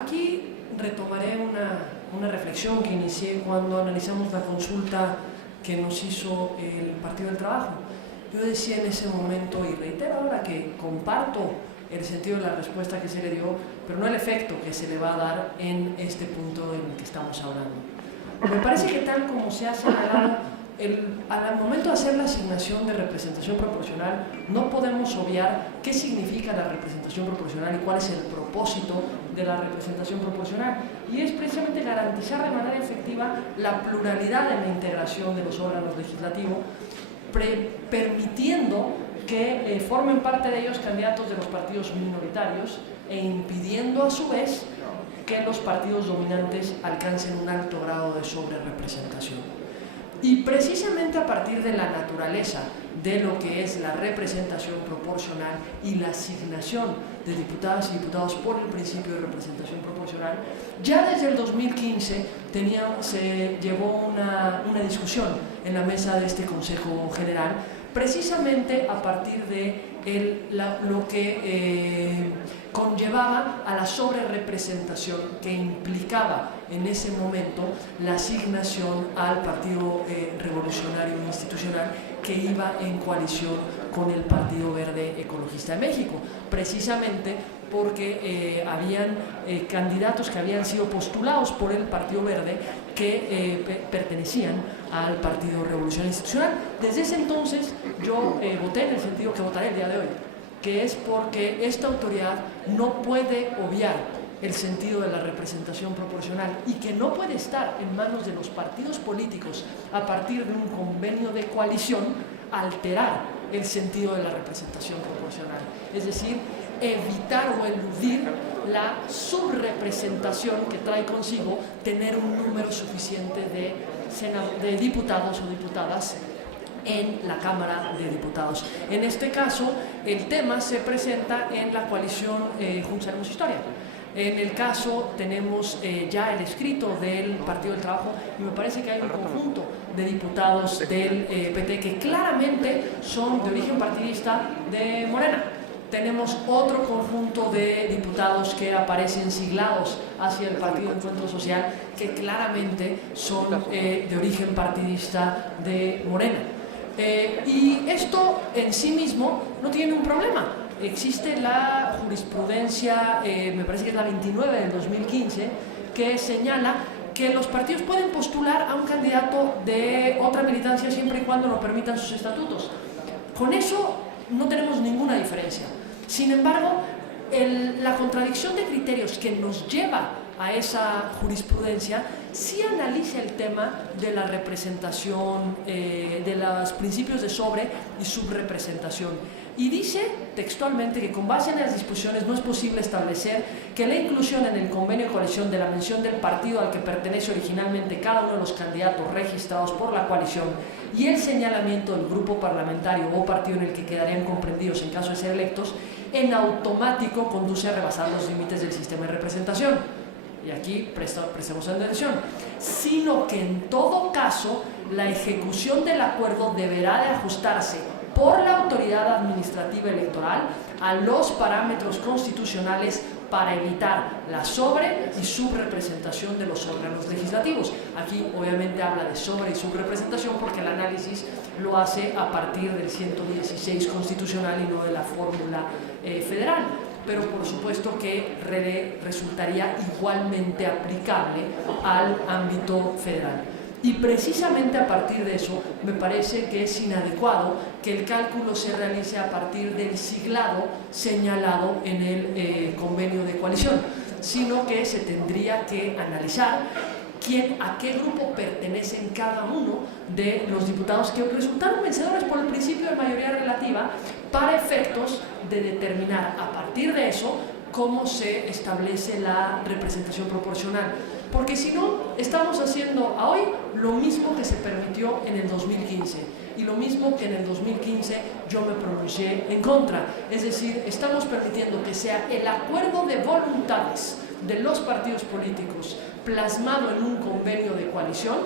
Aquí retomaré una reflexión que inicié cuando analizamos la consulta que nos hizo el Partido del Trabajo. Yo decía en ese momento, y reitero ahora, que comparto el sentido de la respuesta que se le dio, pero no el efecto que se le va a dar en este punto en el que estamos hablando. Me parece que tal como se ha señalado, al momento de hacer la asignación de representación proporcional, no podemos obviar qué significa la representación proporcional y cuál es el propósito de la representación proporcional. Y es precisamente garantizar de manera efectiva la pluralidad en la integración de los órganos legislativos, permitiendo que formen parte de ellos candidatos de los partidos minoritarios e impidiendo a su vez que los partidos dominantes alcancen un alto grado de sobrerepresentación. Y precisamente a partir de la naturaleza de lo que es la representación proporcional y la asignación de diputadas y diputados por el principio de representación proporcional, ya desde el 2015 se llevó una discusión en la mesa de este Consejo General, precisamente a partir de lo que conllevaba a la sobrerepresentación que implicaba en ese momento la asignación al Partido Revolucionario Institucional, que iba en coalición con el Partido Verde Ecologista de México, precisamente porque habían candidatos que habían sido postulados por el Partido Verde que pertenecían al Partido Revolucionario Institucional. Desde ese entonces yo voté en el sentido que votaré el día de hoy, que es porque esta autoridad no puede obviar el sentido de la representación proporcional y que no puede estar en manos de los partidos políticos a partir de un convenio de coalición alterar el sentido de la representación proporcional, es decir, evitar o eludir la subrepresentación que trae consigo tener un número suficiente de diputados o diputadas en la Cámara de Diputados. En este caso, el tema se presenta en la coalición Juntos Haremos Historia. En el caso tenemos ya el escrito del Partido del Trabajo y me parece que hay un conjunto de diputados del PT que claramente son de origen partidista de Morena. Tenemos otro conjunto de diputados que aparecen siglados hacia el Partido de Encuentro Social que claramente son de origen partidista de Morena. Y esto en sí mismo no tiene un problema. Existe la jurisprudencia, me parece que es la 29 del 2015, que señala que los partidos pueden postular a un candidato de otra militancia siempre y cuando lo permitan sus estatutos. Con eso no tenemos ninguna diferencia. Sin embargo, la contradicción de criterios que nos lleva a esa jurisprudencia sí analiza el tema de la representación, de los principios de sobre y subrepresentación. Y dice textualmente que con base en las disposiciones no es posible establecer que la inclusión en el convenio de coalición de la mención del partido al que pertenece originalmente cada uno de los candidatos registrados por la coalición y el señalamiento del grupo parlamentario o partido en el que quedarían comprendidos en caso de ser electos, en automático conduce a rebasar los límites del sistema de representación. Y aquí prestemos atención, sino que en todo caso la ejecución del acuerdo deberá de ajustarse por la autoridad administrativa electoral a los parámetros constitucionales para evitar la sobre y subrepresentación de los órganos legislativos. Aquí obviamente habla de sobre y subrepresentación porque el análisis lo hace a partir del 116 constitucional y no de la fórmula federal. Pero por supuesto que resultaría igualmente aplicable al ámbito federal. Y precisamente a partir de eso me parece que es inadecuado que el cálculo se realice a partir del siglado señalado en el convenio de coalición, sino que se tendría que analizar a qué grupo pertenecen cada uno de los diputados que resultaron vencedores por el principio de mayoría relativa para efectos de determinar a partir de eso cómo se establece la representación proporcional. Porque si no, estamos haciendo a hoy lo mismo que se permitió en el 2015 y lo mismo que en el 2015 yo me pronuncié en contra. Es decir, estamos permitiendo que sea el acuerdo de voluntades de los partidos políticos plasmado en un convenio de coalición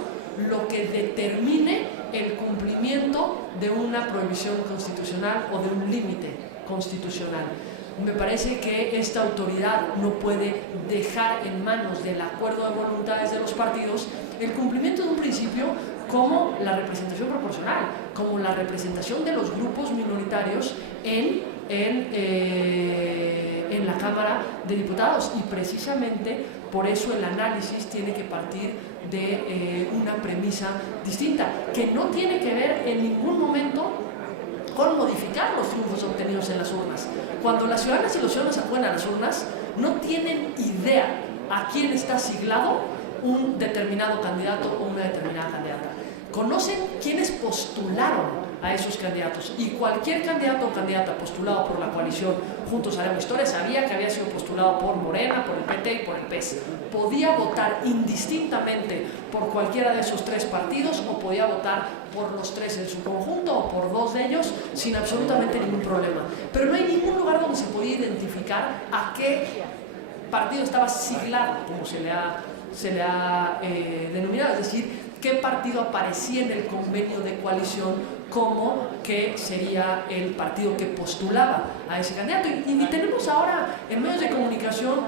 lo que determine el cumplimiento de una prohibición constitucional o de un límite constitucional. Me parece que esta autoridad no puede dejar en manos del acuerdo de voluntades de los partidos el cumplimiento de un principio como la representación proporcional, como la representación de los grupos minoritarios en la Cámara de Diputados, y precisamente por eso el análisis tiene que partir de una premisa distinta, que no tiene que ver en ningún momento con modificar los triunfos obtenidos en las urnas. Cuando las ciudadanas y los ciudadanos acuden a las urnas, no tienen idea a quién está siglado un determinado candidato o una determinada candidata. Conocen quiénes postularon a esos candidatos, y cualquier candidato o candidata postulado por la coalición Juntos Haremos Historia sabía que había sido postulado por Morena, por el PT y por el PES. Podía votar indistintamente por cualquiera de esos tres partidos, o podía votar por los tres en su conjunto o por dos de ellos sin absolutamente ningún problema. Pero no hay ningún lugar donde se podía identificar a qué partido estaba siglado, como se le ha denominado, es decir, qué partido aparecía en el convenio de coalición como que sería el partido que postulaba a ese candidato. Y tenemos ahora en medios de comunicación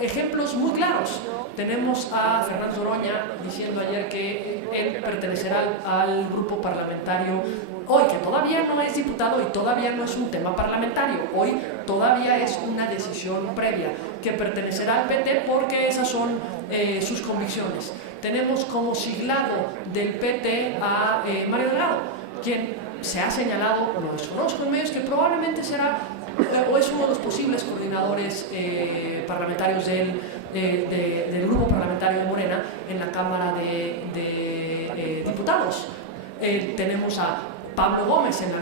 ejemplos muy claros. Tenemos a Fernando Oroña diciendo ayer que él pertenecerá al grupo parlamentario hoy, que todavía no es diputado y todavía no es un tema parlamentario, hoy todavía es una decisión previa, que pertenecerá al PT porque esas son sus convicciones. Tenemos como siglado del PT a Mario Delgado, quien se ha señalado, lo desconozco en medios, que probablemente será o es uno de los posibles coordinadores parlamentarios del grupo parlamentario de Morena en la Cámara de Diputados. Tenemos a Pablo Gómez en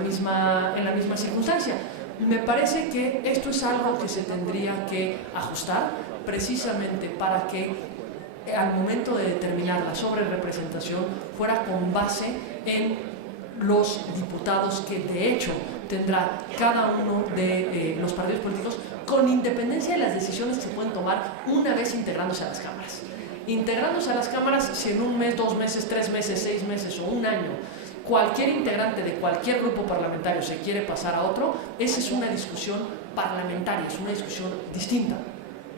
la misma circunstancia. Me parece que esto es algo que se tendría que ajustar precisamente para que al momento de determinar la sobrerepresentación fuera con base en los diputados que de hecho tendrá cada uno de los partidos políticos, con independencia de las decisiones que se pueden tomar una vez integrándose a las cámaras. Integrándose a las cámaras, si en un mes, 2 meses, 3 meses, 6 meses o un año cualquier integrante de cualquier grupo parlamentario se quiere pasar a otro, esa es una discusión parlamentaria, es una discusión distinta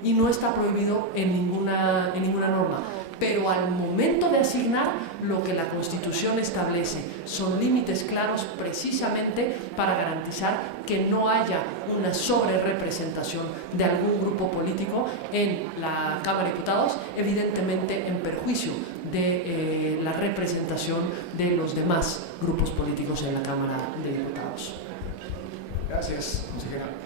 y no está prohibido en ninguna norma. Pero al momento de asignar, lo que la Constitución establece son límites claros precisamente para garantizar que no haya una sobrerepresentación de algún grupo político en la Cámara de Diputados, evidentemente en perjuicio de la representación de los demás grupos políticos en la Cámara de Diputados. Gracias, consejera.